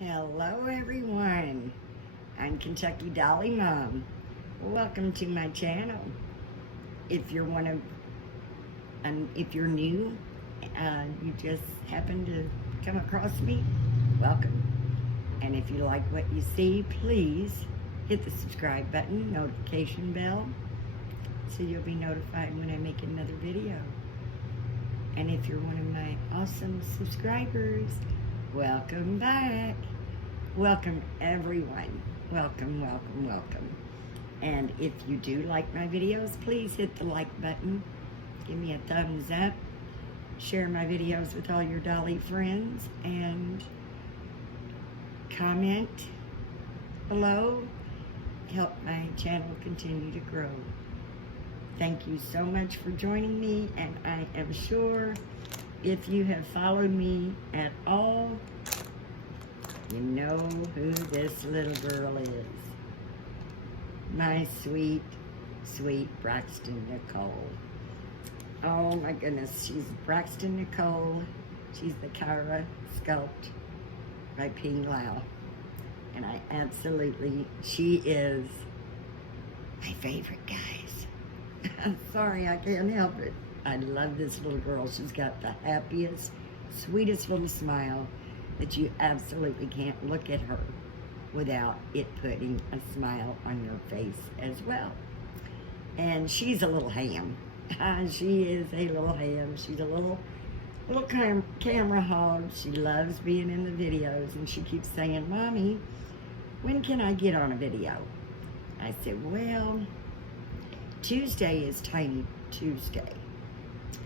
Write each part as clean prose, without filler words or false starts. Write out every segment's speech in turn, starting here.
Hello everyone, I'm Kentucky Dolly Mom. Welcome to my channel. If you're if you're new, you just happen to come across me, welcome. And if you like what you see, please hit the subscribe button, notification bell, so you'll be notified when I make another video. And if you're one of my awesome subscribers, welcome back. Welcome everyone. Welcome, welcome, welcome. And if you do like my videos, please hit the like button. Give me a thumbs up. Share my videos with all your Dolly friends and comment below. Help my channel continue to grow. Thank you so much for joining me, and I am sure if you have followed me at all, you know who this little girl is. My sweet, sweet Braxton Nicole. Oh my goodness, she's Braxton Nicole. She's the Cara Sculpt by Ping Lau. And she is my favorite, guys. I'm sorry, I can't help it. I love this little girl. She's got the happiest, sweetest little smile that you absolutely can't look at her without it putting a smile on your face as well. And she's a little ham. She is a little ham. She's a little camera hog. She loves being in the videos, and she keeps saying, "Mommy, when can I get on a video?" I said, well, Tuesday is Tiny Tuesday,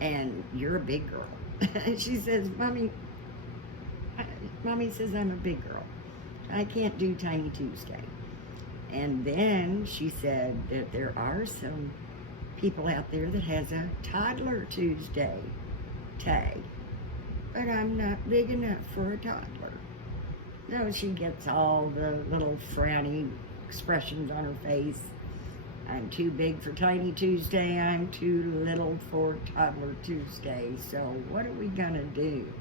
and you're a big girl. She says, Mommy says I'm a big girl. I can't do Tiny Tuesday. And then she said that there are some people out there that has a Toddler Tuesday tag, but I'm not big enough for a toddler. No, she gets all the little frowny expressions on her face. I'm too big for Tiny Tuesday. I'm too little for Toddler Tuesday. So what are we gonna do?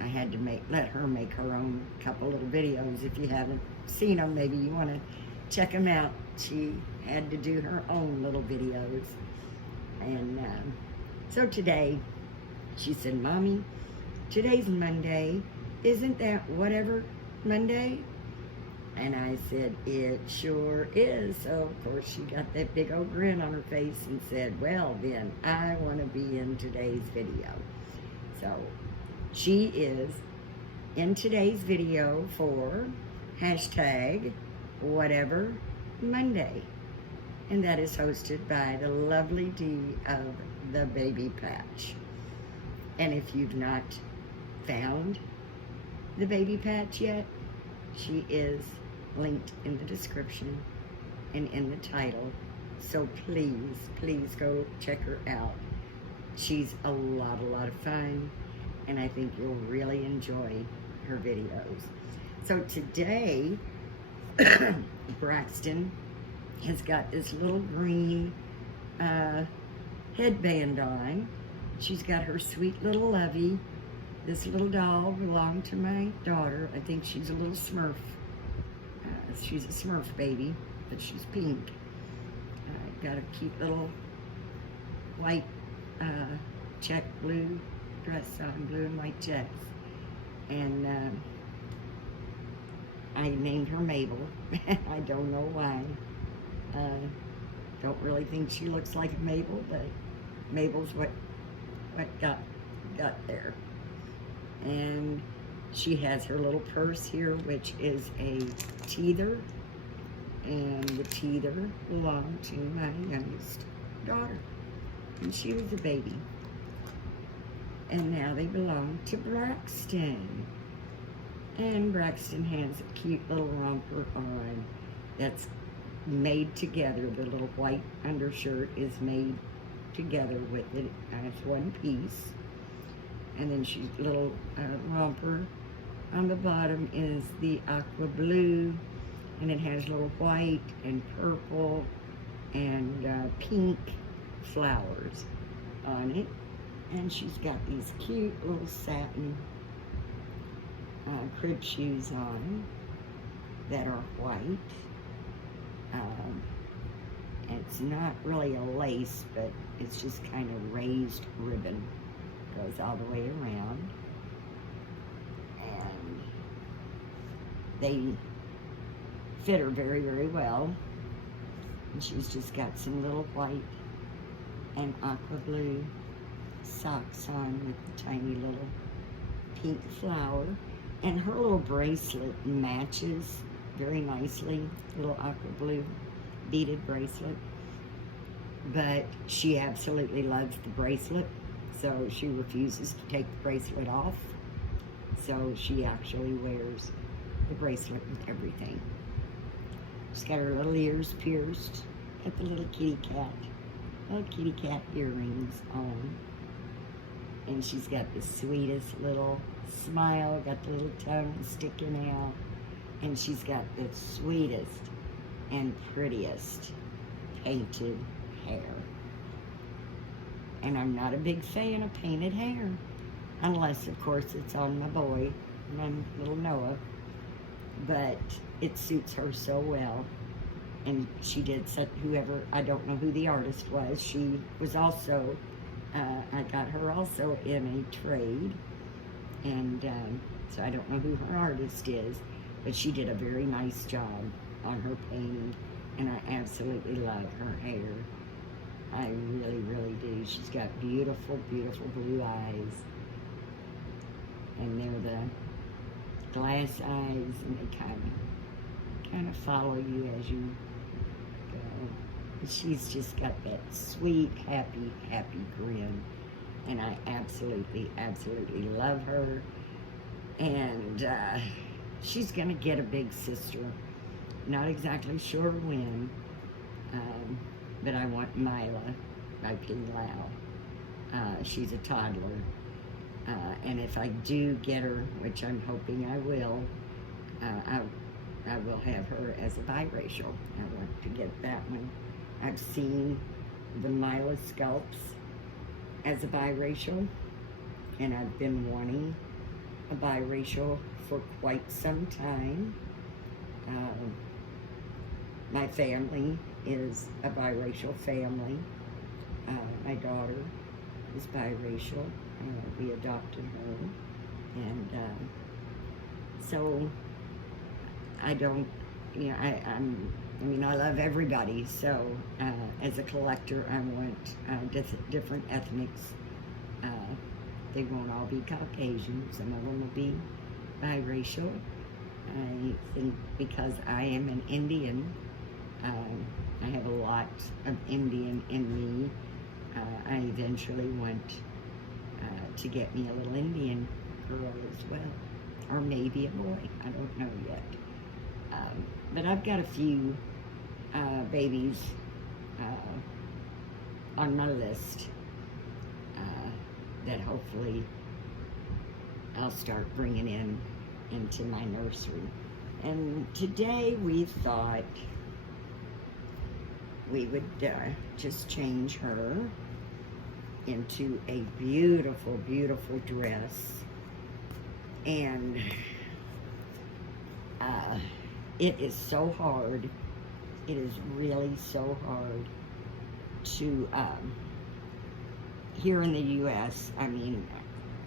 I had to let her make her own couple little videos. If you haven't seen them, maybe you want to check them out. She had to do her own little videos. And so today, she said, "Mommy, today's Monday. Isn't that whatever Monday?" And I said, "It sure is." So of course she got that big old grin on her face and said, "Well then, I want to be in today's video." So she is in today's video for hashtag whatever Monday. And that is hosted by the lovely Dee of the Baby Patch. And if you've not found the Baby Patch yet, she is linked in the description and in the title. So please, please go check her out. She's a lot of fun, and I think you'll really enjoy her videos. So today, Braxton has got this little green headband on. She's got her sweet little lovey. This little doll belonged to my daughter. I think she's a little Smurf. She's a Smurf baby, but she's pink. Got a cute little white check blue dress on, blue and white checks. And I named her Mabel. I don't know why. Don't really think she looks like a Mabel, but Mabel's what got there. And she has her little purse here, which is a teether, and the teether belonged to my youngest daughter, and she was a baby. And now they belong to Braxton. And Braxton has a cute little romper on that's made together. The little white undershirt is made together with it as one piece. And then she's little romper on the bottom is the aqua blue, and it has little white and purple and pink flowers on it. And she's got these cute little satin crib shoes on that are white. It's not really a lace, but it's just kind of raised ribbon. Goes all the way around. And they fit her very, very well. And she's just got some little white and aqua blue socks on with a tiny little pink flower. And her little bracelet matches very nicely, little aqua blue beaded bracelet. But she absolutely loves the bracelet, so she refuses to take the bracelet off. So she actually wears the bracelet with everything. She's got her little ears pierced, got the little kitty cat earrings on. And she's got the sweetest little smile, got the little tongue sticking out. And she's got the sweetest and prettiest painted hair. And I'm not a big fan of painted hair, unless of course it's on my boy, my little Noah. But it suits her so well. And she did set whoever, I don't know who the artist was. She was also, I got her also in a trade. And so I don't know who her artist is, but she did a very nice job on her painting. And I absolutely love her hair. I really, really do. She's got beautiful, beautiful blue eyes. And they're the glass eyes, and they kind of follow you as you go. And she's just got that sweet, happy, happy grin. And I absolutely, absolutely love her. And she's gonna get a big sister. Not exactly sure when, but I want Mila by P. Lau. She's a toddler. And if I do get her, which I'm hoping I will, I will have her as a biracial. I want to get that one. I've seen the Mila sculpts as a biracial, and I've been wanting a biracial for quite some time. My family is a biracial family. My daughter is biracial. We adopted her, and so I don't, you know, I mean, I love everybody. So as a collector, I want different ethnics. They won't all be Caucasian. Some of them will be biracial. I think because I am an Indian, I have a lot of Indian in me. I eventually want to get me a little Indian girl as well, or maybe a boy. I don't know yet. But I've got a few babies on my list that hopefully I'll start bringing into my nursery. And today we thought we would just change her into a beautiful, beautiful dress. And it is so hard. It is really so hard to, here in the U.S., I mean,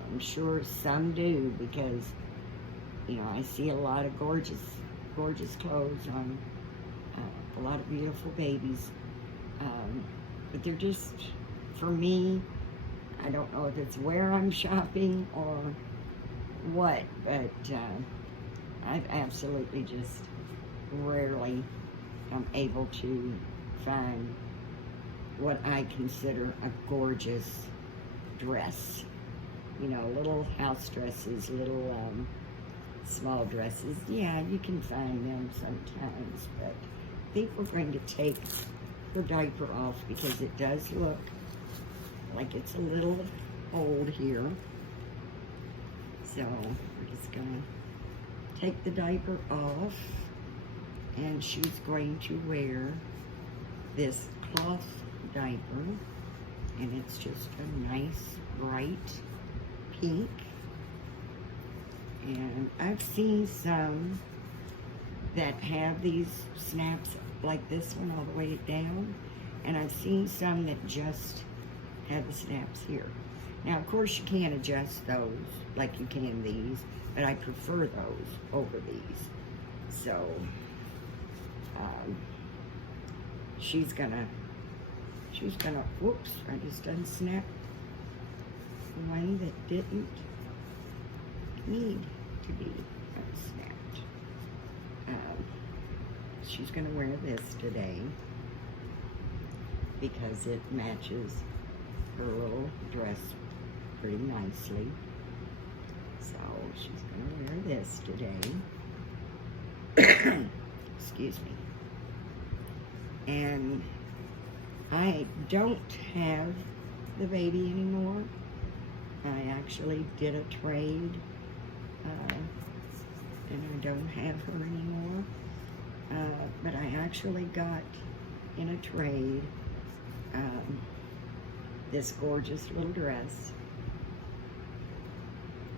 I'm sure some do, because, you know, I see a lot of gorgeous, gorgeous clothes on a lot of beautiful babies. But they're just, for me, I don't know if it's where I'm shopping or what, but I've absolutely just rarely am able to find what I consider a gorgeous dress. You know, little house dresses, little small dresses. Yeah, you can find them sometimes, but I think we're going to take her diaper off because it does look like it's a little old here. So we're just gonna take the diaper off, and she's going to wear this cloth diaper, and it's just a nice bright pink, And I've seen some that have these snaps like this one all the way down, and I've seen some that just have the snaps here. Now, of course, you can't adjust those like you can these, but I prefer those over these. So, she's gonna, whoops, I just unsnapped one that didn't need to be unsnapped. She's gonna wear this today because it matches her little dress pretty nicely. So she's gonna wear this today. Excuse me. And I don't have the baby anymore. I actually did a trade, and I don't have her anymore. But I actually got in a trade this gorgeous little dress.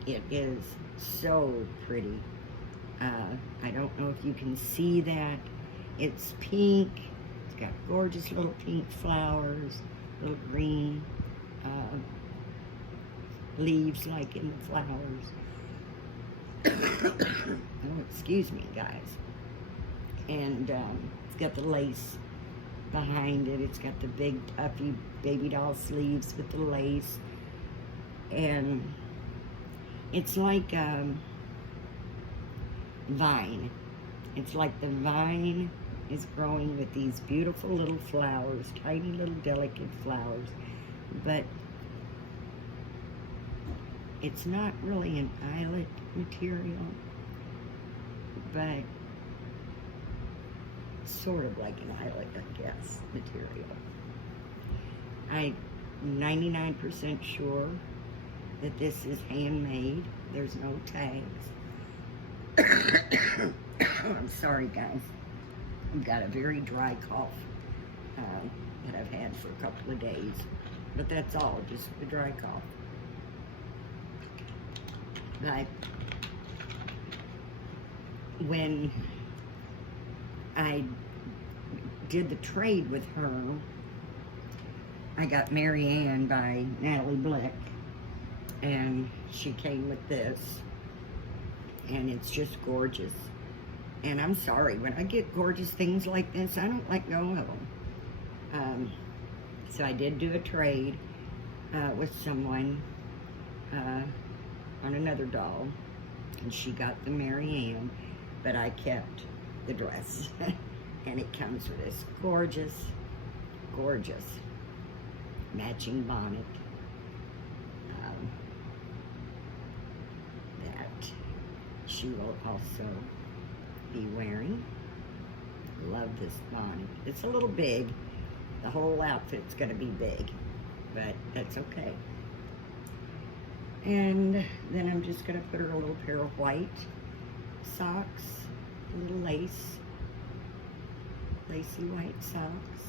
It is so pretty. I don't know if you can see that. It's pink. It's got gorgeous little pink flowers, little green leaves like in the flowers. Oh, excuse me, guys. And it's got the lace behind it. It's got the big puffy baby doll sleeves with the lace. And it's like vine. It's like the vine is growing with these beautiful little flowers, tiny little delicate flowers. But it's not really an eyelet material, but sort of like an eyelet, I guess, material. I'm 99% sure that this is handmade. There's no tags. I'm sorry, guys. I've got a very dry cough that I've had for a couple of days. But that's all, just a dry cough. But when I did the trade with her, I got Mary Ann by Natalie Blick, and she came with this, and it's just gorgeous. And I'm sorry, when I get gorgeous things like this, I don't let go of them. So I did do a trade with someone on another doll, and she got the Mary Ann, but I kept the dress. And it comes with this gorgeous, gorgeous matching bonnet that she will also be wearing. Love this bonnet. It's a little big. The whole outfit's gonna be big, but that's okay. And then I'm just gonna put her a little pair of white socks, a little lacy white socks,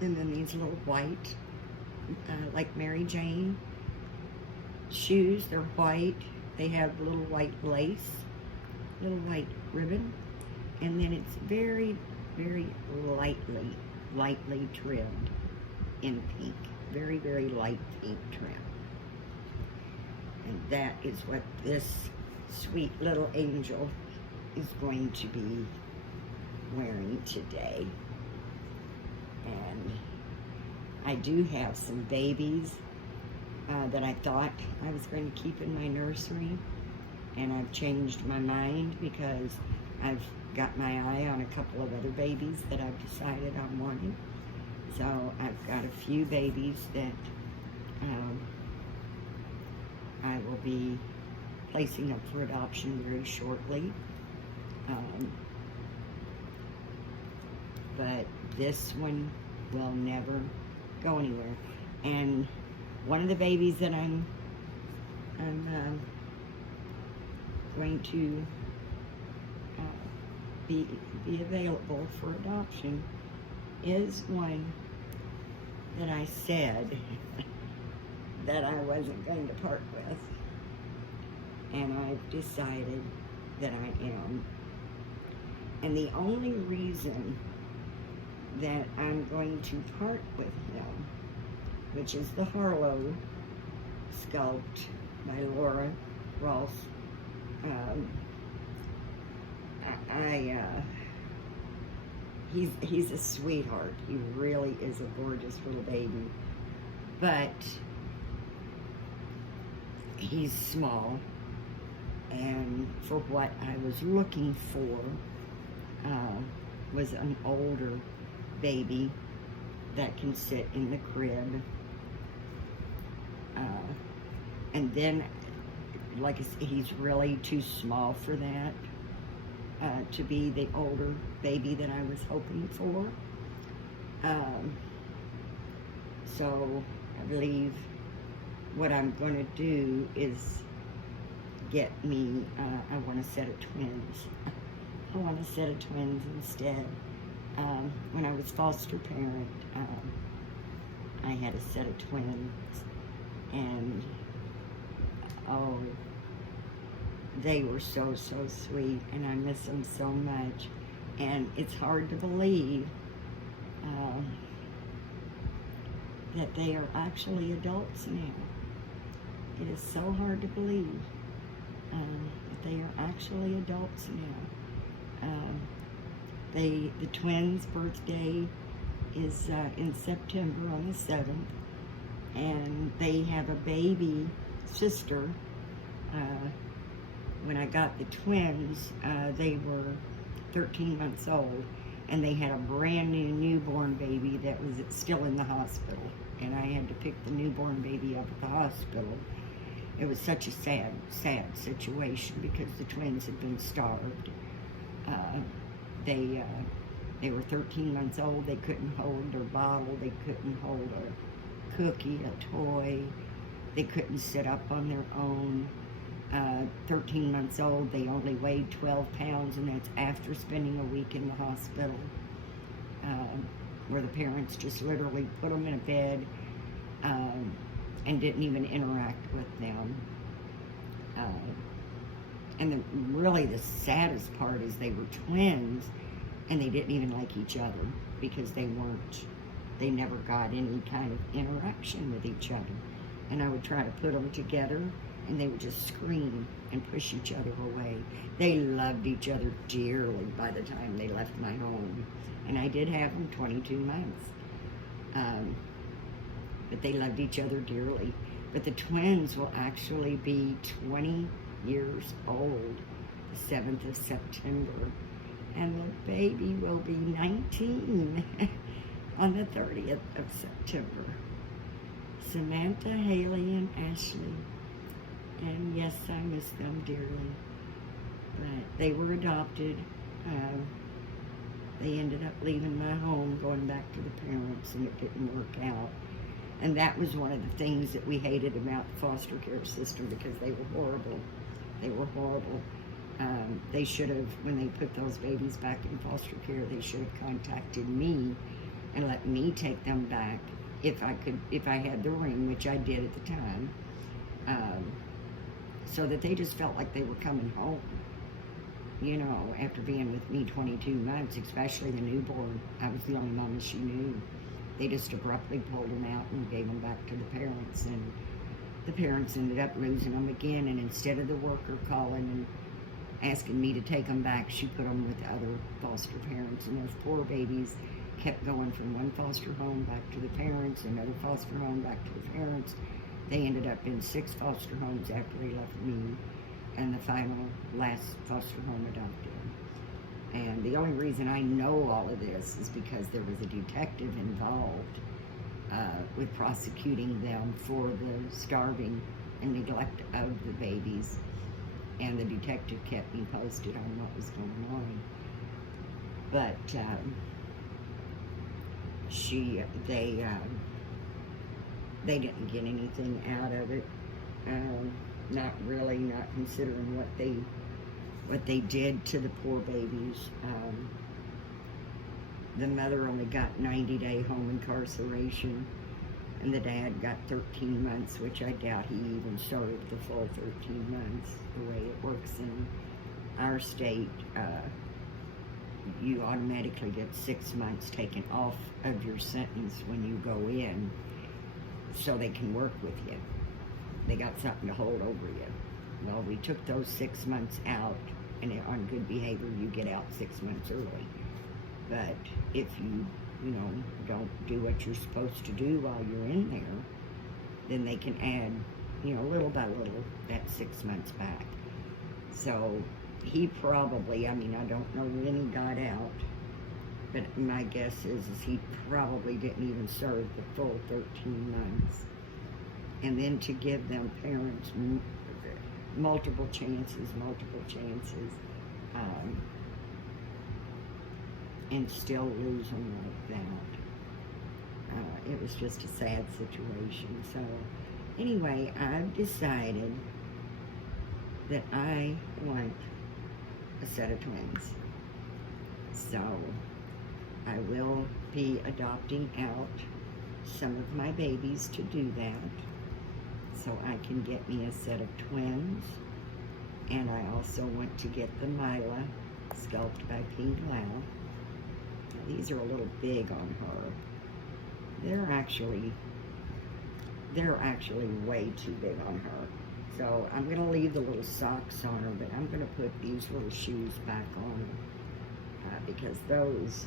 and then these little white, like Mary Jane shoes. They're white. They have little white lace, little white ribbon, and then it's very, very lightly trimmed in pink. Very, very light pink trim. And that is what this sweet little angel is going to be wearing today. And I do have some babies that I thought I was going to keep in my nursery, and I've changed my mind because I've got my eye on a couple of other babies that I've decided I'm wanting. So I've got a few babies that I will be placing up for adoption very shortly. But this one will never go anywhere. And one of the babies that I'm going to be available for adoption is one that I said that I wasn't going to part with. and I've decided that I am. And the only reason that I'm going to part with him, which is the Harlow sculpt by Laura Ross, he's a sweetheart. He really is a gorgeous little baby, but he's small, and for what I was looking for was an older baby that can sit in the crib, and then, like I said, he's really too small for that, to be the older baby that I was hoping for. So I believe what I'm going to do is get me, I want a set of twins. I want a set of twins instead. When I was foster parent, I had a set of twins, and oh, they were so sweet, and I miss them so much. And it's hard to believe that they are actually adults now. It is so hard to believe that they are actually adults now. The twins' birthday is in September on the 7th, and they have a baby sister. When I got the twins, they were 13 months old, and they had a brand new newborn baby that was still in the hospital, and I had to pick the newborn baby up at the hospital. It was such a sad situation because the twins had been starved. They were 13 months old. They couldn't hold their bottle. They couldn't hold a cookie, a toy. They couldn't sit up on their own. 13 months old, they only weighed 12 pounds, and that's after spending a week in the hospital, where the parents just literally put them in a bed and didn't even interact with them. And really the saddest part is they were twins, and they didn't even like each other because they never got any kind of interaction with each other. And I would try to put them together, and they would just scream and push each other away. They loved each other dearly by the time they left my home. And I did have them 22 months. But they loved each other dearly. But the twins will actually be 20 years old, the 7th of September. And the baby will be 19 on the 30th of September. Samantha, Haley, and Ashley. And yes, I miss them dearly. But they were adopted. They ended up leaving my home, going back to the parents, and it didn't work out. And that was one of the things that we hated about the foster care system, because they were horrible. They were horrible. They should have, when they put those babies back in foster care, they should have contacted me and let me take them back if I had the ring, which I did at the time, so that they just felt like they were coming home. You know, after being with me 22 months, especially the newborn, I was the only mama she knew. They just abruptly pulled them out and gave them back to the parents, and the parents ended up losing them again. And instead of the worker calling and asking me to take them back, she put them with other foster parents, and those poor babies kept going from one foster home back to the parents, another foster home back to the parents. They ended up in 6 foster homes after they left me, and the last foster home adopted them. And the only reason I know all of this is because there was a detective involved with prosecuting them for the starving and neglect of the babies. And the detective kept me posted on what was going on. But they didn't get anything out of it. Not really, not considering what they did to the poor babies. The mother only got 90-day home incarceration. And the dad got 13 months, which I doubt he even served the full 13 months. The way it works in our state, you automatically get 6 months taken off of your sentence when you go in, so they can work with you. They got something to hold over you. Well, we took those 6 months out, and on good behavior, you get out 6 months early. But if you don't do what you're supposed to do while you're in there, then they can add, little by little, that 6 months back. So he probably, I don't know when he got out, but my guess is he probably didn't even serve the full 13 months. And then to give them parents multiple chances, and still lose them like that. It was just a sad situation. So anyway, I've decided that I want a set of twins. So I will be adopting out some of my babies to do that, so I can get me a set of twins. And I also want to get the Mila, sculpted by Pink Lau. These are a little big on her. They're actually way too big on her. So I'm going to leave the little socks on her, but I'm going to put these little shoes back on her, because those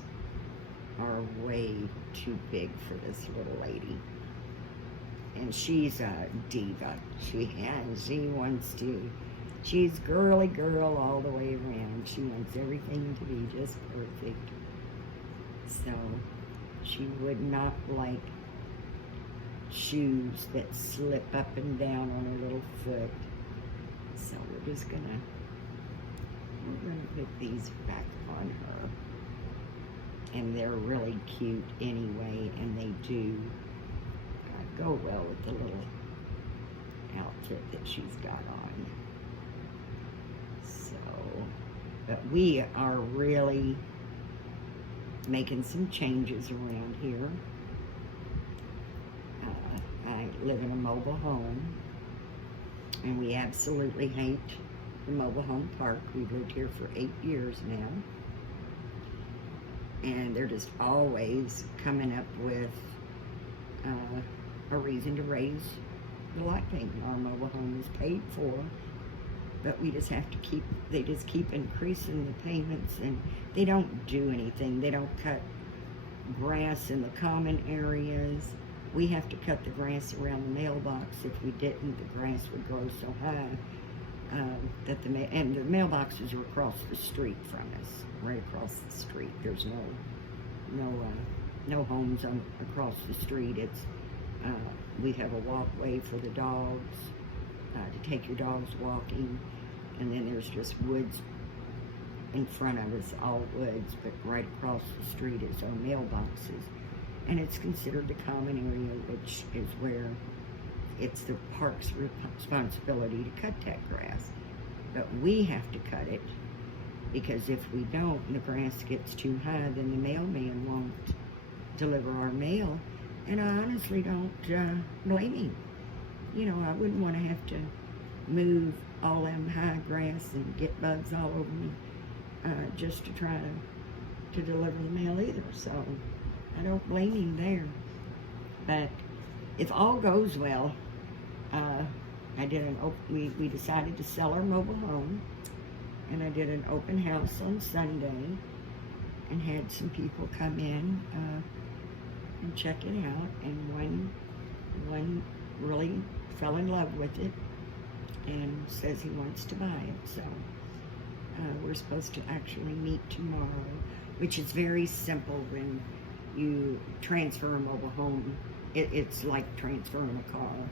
are way too big for this little lady. And she's a diva. She's girly girl all the way around. She wants everything to be just perfect. So she would not like shoes that slip up and down on her little foot. So we're gonna put these back on her. And they're really cute anyway, and they do go well with the little outfit that she's got on. So, but we are really making some changes around here. I live in a mobile home, and we absolutely hate the mobile home park. We've lived here for 8 years now, and they're just always coming up with a reason to raise the lot payment. Our mobile home is paid for, but we just have to they just keep increasing the payments, and they don't do anything. They don't cut grass in the common areas. We have to cut the grass around the mailbox. If we didn't, the grass would grow so high and the mailboxes are across the street from us, right across the street. There's no homes across the street. It's we have a walkway for the dogs, to take your dogs walking, and then there's just woods in front of us, all woods, but right across the street is our mailboxes. And it's considered the common area, which is where it's the park's responsibility to cut that grass. But we have to cut it, because if we don't, the grass gets too high, then the mailman won't deliver our mail. And I honestly don't blame him. I wouldn't want to have to move all them high grass and get bugs all over me just to try to deliver the mail either. So I don't blame him there. But if all goes well, we decided to sell our mobile home, and I did an open house on Sunday and had some people come in and check it out, and one really fell in love with it and says he wants to buy it. So we're supposed to actually meet tomorrow, which is very simple. When you transfer a mobile home, it's like transferring a car.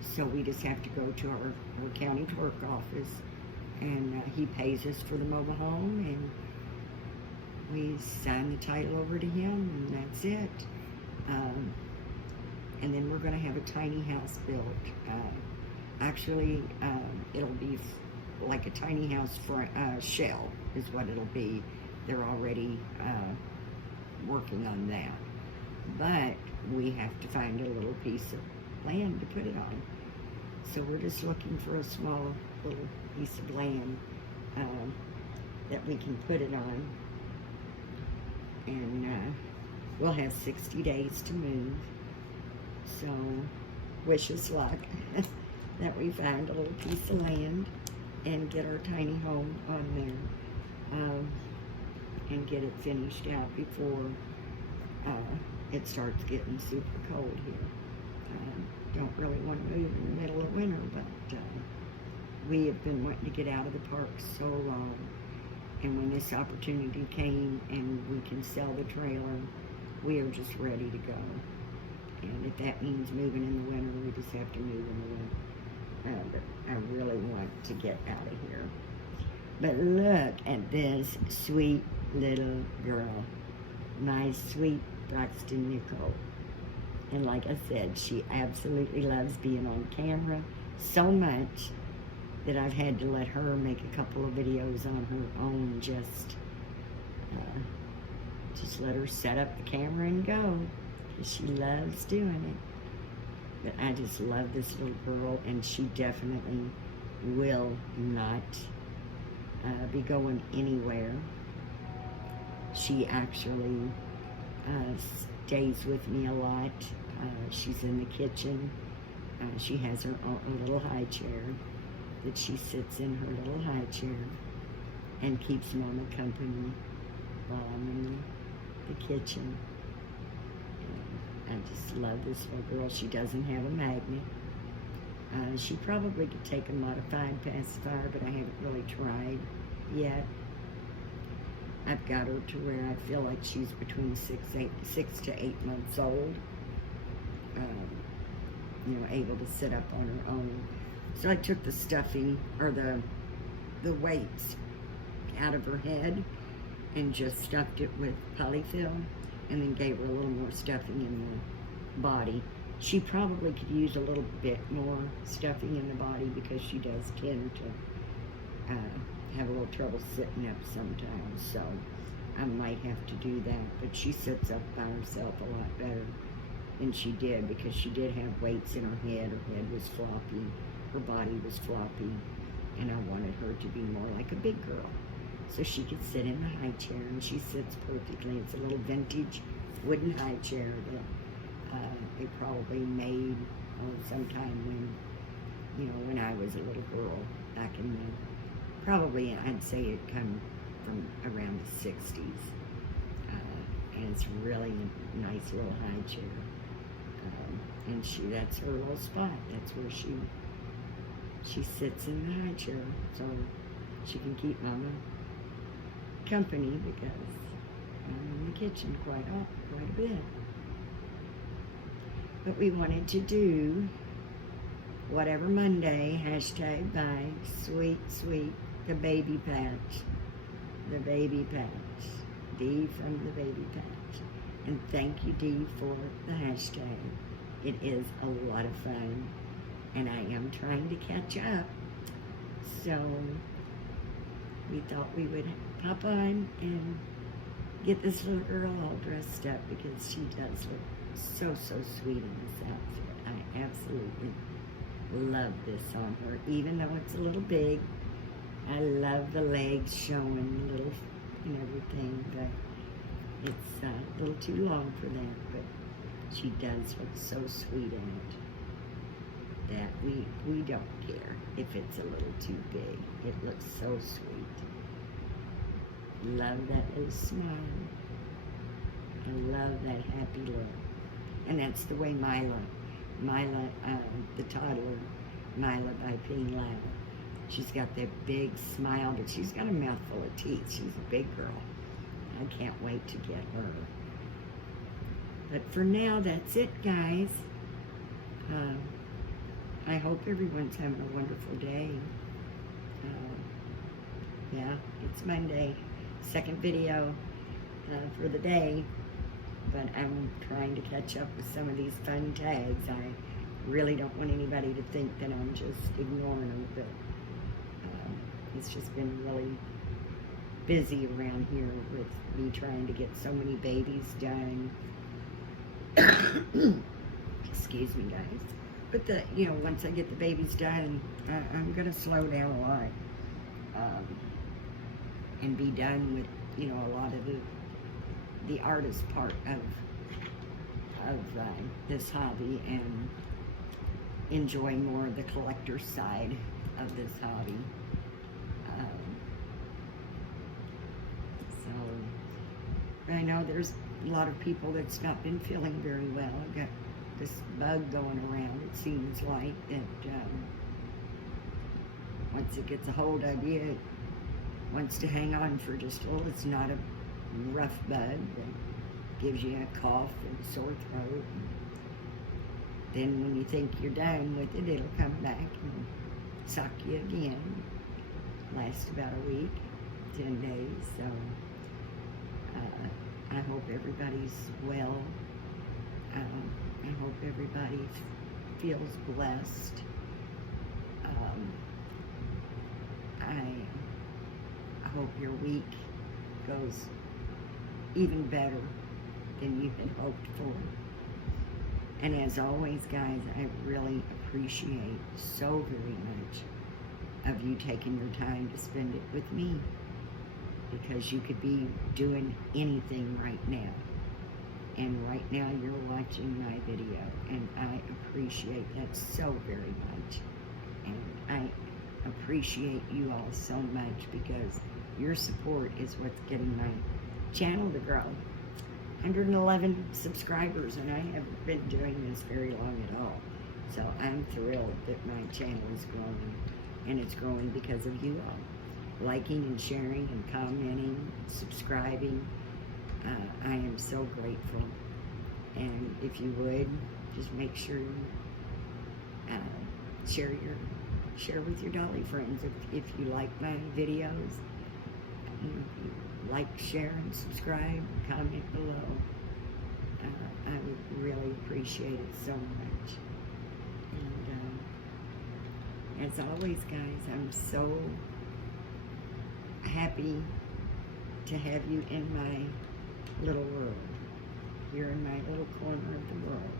So we just have to go to our county clerk office, and he pays us for the mobile home, and we sign the title over to him, and that's it. And then we're going to have a tiny house built. It'll be like a tiny house for shell is what it'll be. They're already working on that. But we have to find a little piece of land to put it on. So we're just looking for a small little piece of land that we can put it on. And we'll have 60 days to move. So wish us luck that we find a little piece of land and get our tiny home on there and get it finished out before it starts getting super cold here. Don't really want to move in the middle of winter, but we have been wanting to get out of the park so long, and when this opportunity came and we can sell the trailer, we are just ready to go. And if that means moving in the winter, we just have to move in the winter. But I really want to get out of here. But look at this sweet little girl, my sweet Braxton Nicole. And like I said, she absolutely loves being on camera so much that I've had to let her make a couple of videos on her own. Just let her set up the camera and go, because she loves doing it. But I just love this little girl, and she definitely will not be going anywhere. She actually stays with me a lot. She's in the kitchen. She has her own little high chair that she sits in, her little high chair, and keeps Mama company while I'm in the kitchen. And I just love this little girl. She doesn't have a magnet. She probably could take a modified pacifier, but I haven't really tried yet. I've got her to where I feel like she's between 6 to 8 months old. You know, able to sit up on her own. So I took the stuffing, or the weights out of her head and just stuffed it with polyfill, and then gave her a little more stuffing in the body. She probably could use a little bit more stuffing in the body because she does tend to have a little trouble sitting up sometimes, so I might have to do that. But she sits up by herself a lot better than she did, because she did have weights in her head. Her head was floppy, her body was floppy, and I wanted her to be more like a big girl, so she could sit in the high chair, and she sits perfectly. It's a little vintage wooden high chair that they probably made sometime when I was a little girl back in the, probably I'd say it come from around the 60s, and it's really a nice little high chair, and that's her little spot. That's where she sits in the high chair, so she can keep Mama company, because I'm in the kitchen quite a bit. But we wanted to do Whatever Monday, hashtag by Sweet the Baby Patch. The Baby Patch. Dee from the Baby Patch. And thank you, Dee, for the hashtag. It is a lot of fun, and I am trying to catch up. So we thought we would pop on and get this little girl all dressed up, because she does look so sweet in this outfit. I absolutely love this on her, even though it's a little big. I love the legs showing a little and everything, but it's a little too long for that. But she does look so sweet in it that we don't care if it's a little too big. It looks so sweet. Love that little smile. I love that happy look. And that's the way Mila, the toddler, Mila by Peen Lila, she's got that big smile, but she's got a mouthful of teeth. She's a big girl. I can't wait to get her. But for now, that's it, guys. I hope everyone's having a wonderful day. Yeah, it's Monday. Second video for the day. But I'm trying to catch up with some of these fun tags. I really don't want anybody to think that I'm just ignoring them, but it's just been really busy around here with me trying to get so many babies done. Excuse me, guys. But once I get the babies done, I'm gonna slow down a lot, and be done with, a lot of the artist part of this hobby, and enjoy more of the collector side of this hobby. So I know there's a lot of people that's not been feeling very well. I've got this bug going around. It seems like that once it gets a hold of you, it wants to hang on for just a little. It's not a rough bug that gives you a cough and a sore throat. And then when you think you're done with it, it'll come back and suck you again. Lasts about a week, 10 days. So I hope everybody's well. I hope everybody feels blessed. I hope your week goes even better than you had hoped for. And as always, guys, I really appreciate so very much of you taking your time to spend it with me, because you could be doing anything right now. And right now you're watching my video, and I appreciate that so very much. And I appreciate you all so much, because your support is what's getting my channel to grow. 111 subscribers, and I haven't been doing this very long at all. So I'm thrilled that my channel is growing, and it's growing because of you all. Liking and sharing and commenting, subscribing. I am so grateful. And if you would, just make sure you share with your dolly friends if you like my videos. If you like, share, and subscribe, comment below. I would really appreciate it so much. And as always, guys, I'm so happy to have you in my little world. You're in my little corner of the world.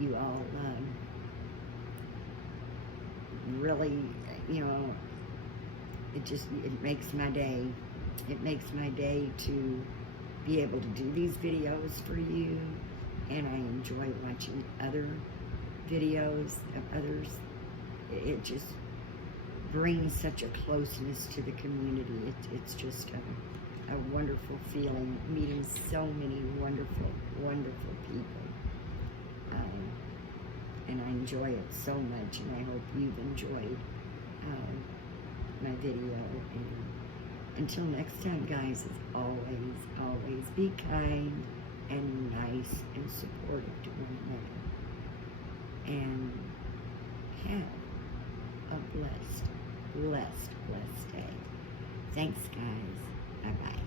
You all really, it makes my day. It makes my day to be able to do these videos for you, and I enjoy watching other videos of others. It just brings such a closeness to the community. It's just a wonderful feeling, meeting so many wonderful, wonderful people. And I enjoy it so much, and I hope you've enjoyed my video. And until next time, guys, as always, always be kind and nice and supportive to one another. And have a blessed day. Thanks, guys. Bye-bye.